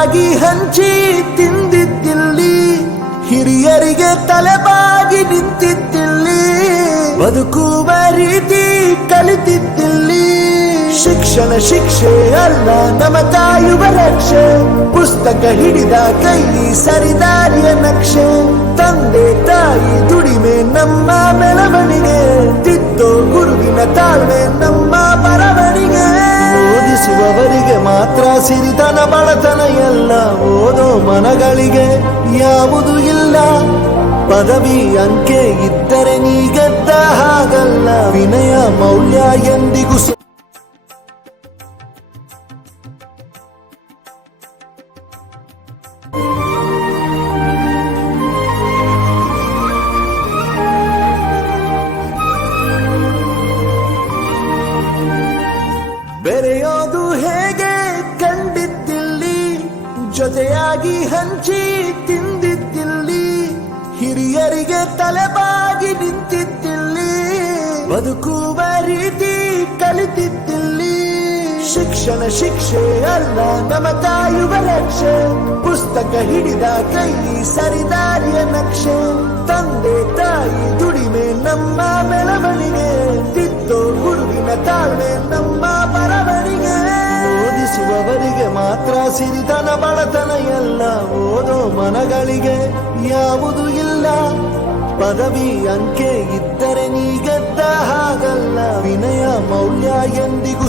ಜೊತೆಯಾಗಿ ಹಂಚಿ ತಿಂದಿದ್ದಿಲ್ಲಿ, ಹಿರಿಯರಿಗೆ ತಲೆಬಾಗಿ ನಿಂತಿದ್ದಿಲ್ಲಿ, ಬದುಕುವ ರೀತಿ ಕಲಿತಿದ್ದಿಲ್ಲಿ. ಶಿಕ್ಷಣ ಶಿಕ್ಷೆ ಅಲ್ಲ ನಮ ಕಾಯುವ ರಕ್ಷೆ, ಪುಸ್ತಕ ಹಿಡಿದ ಕೈ ಸರಿದಾರಿಯ ನಕ್ಷೆ. ತಂದೆ ತಾಯಿ ದುಡಿಮೆ ನಮ್ಮ ಬೆಳವಣಿಗೆ, ತಿದ್ದೋ ಗುರುವಿನ ತಾಳ್ಮೆ ನಮ್ಮ ಬರವಣಿಗೆ. ಓದಿಸುವವರಿಗೆ ಮಾತ್ರ ಸಿರಿತನ ಬಡತನ ಎಲ್ಲ, ಓದೋ ಮನಗಳಿಗೆ ಯಾವುದು ಇಲ್ಲ. ಪದವಿ ಅಂಕೆ ಇದ್ದರೆ ನೀ ಗೆದ್ದ ಹಾಗಲ್ಲ, ವಿನಯ ಮೌಲ್ಯ ಎಂದಿಗೂ ಬೆರೆಯೋದು ಹೇಗೆ ಕಂಡಿದ್ದಿಲ್ಲಿ, ಜೊತೆಯಾಗಿ ಹಂಚಿ ತಿಂದಿದ್ದಿಲ್ಲಿ, ಹಿರಿಯರಿಗೆ ತಲೆಬಾಗಿ ನಿಂತಿದ್ದಿಲ್ಲಿ, ಬದುಕುವ ರೀತಿ ಕಲಿತಿದ್ದಿಲ್ಲಿ. ಶಿಕ್ಷಣ ಶಿಕ್ಷೆ ಅಲ್ಲ ನಮ ಕಾಯುವ ರಕ್ಷೆ, ಪುಸ್ತಕ ಹಿಡಿದ ಕೈ ಸರಿದಾರಿಯ ನಕ್ಷೆ. ತಂದೆ ತಾಯಿ ದುಡಿಮೆ ನಮ್ಮ ಬೆಳವಣಿಗೆ, ತಿದ್ದೋ ಗುರುವಿನ ತಾಳ್ಮೆ ನಮ್ಮ ಬರವಣಿಗೆ. ಓದಿಸುವವರಿಗೆ ಮಾತ್ರ ಸಿರಿತನ ಬಡತನ ಎಲ್ಲ, ಓದೋ ಮನಗಳಿಗೆ ಯಾವುದು ಇಲ್ಲ. ಪದವಿ ಅಂಕೆ ಇದ್ದರೆ ನೀ ಗೆದ್ದ ಹಾಗಲ್ಲ, ವಿನಯ ಮೌಲ್ಯ ಎಂದಿಗೂ